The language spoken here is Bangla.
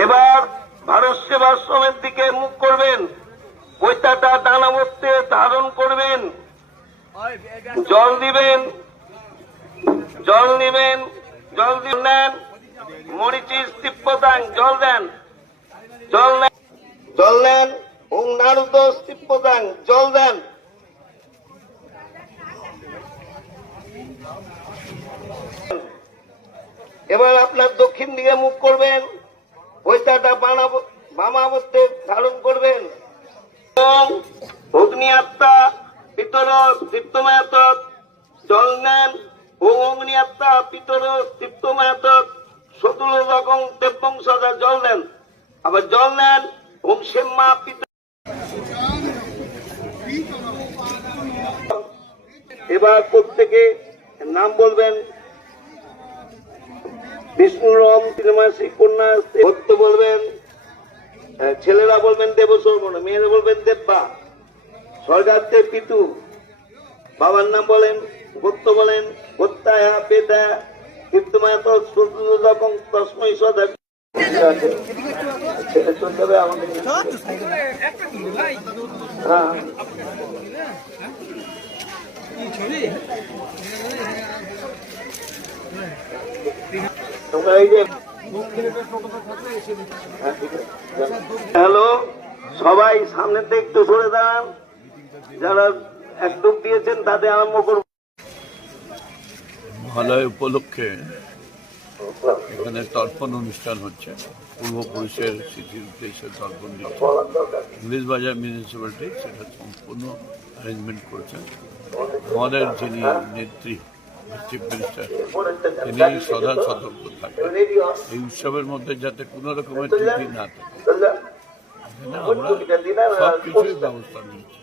এবার ভারত সেবাশ্রমের দিকে মুখ করবেন, পৈতাটা ডানাবর্তে ধারণ করবেন, জল দিবেন, জল নিবেন, জল নেন, মরিচির তিপ্পতাং জল দেন, জল নেন, জল নেন, ওং নারুদ তিপ্পতাং জল দেন। এবার আপনার দক্ষিণ দিকে মুখ করবেন, পৈতাটা বামাবর্তে ধারণ করবেন। অগ্নি আত্মা পিতর তৃপ্তমায়ত জল নেন, ওং অগ্নি আত্মা পিতর তৃপ্তমায়ত শতুল রকম তেব্বং সদা জল দেন, আবার জল নেন, ওং সেম্মা পিতর। এবার প্রত্যেকে নাম বলবেন। বিষ্ণুরম ত্রিমাসী কন্যা ভক্ত বলবেন, ছেলেরা বলবেন দেবশর্মণ, মেয়েরা বলবেন দেব্বা, স্বর্গার্থে পিতু, বাবার নাম বলেন ভক্ত বলেন ভত্তায়া পেতা কীর্তমায়ত রকম তস্মৈ সদা। ছেলে চলে যাবে আমাদের। হ্যাঁ হ্যালো, সবাই সামনের দিকে একটু সরে দাঁড়ান, যারা এক ডুব দিয়েছেন তাদের আরম্ভ করব। মহালয়া উপলক্ষে এখানে তর্পণ অনুষ্ঠান হচ্ছে, পূর্বপুরুষের স্মৃতির উদ্দেশ্যে তর্পণ দিচ্ছে। ইংলিশ বাজার মিউনিসিপ্যালিটি সেটা সম্পূর্ণ অ্যারেঞ্জমেন্ট করেছেন। আমাদের যিনি নেত্রী চিফ মিনিস্টার, তিনি সদা সতর্ক থাকেন এই উৎসবের মধ্যে যাতে কোনো রকমের ত্রুটি না থাকে। এখানে আমরা সব কিছুই ব্যবস্থা নিয়েছি।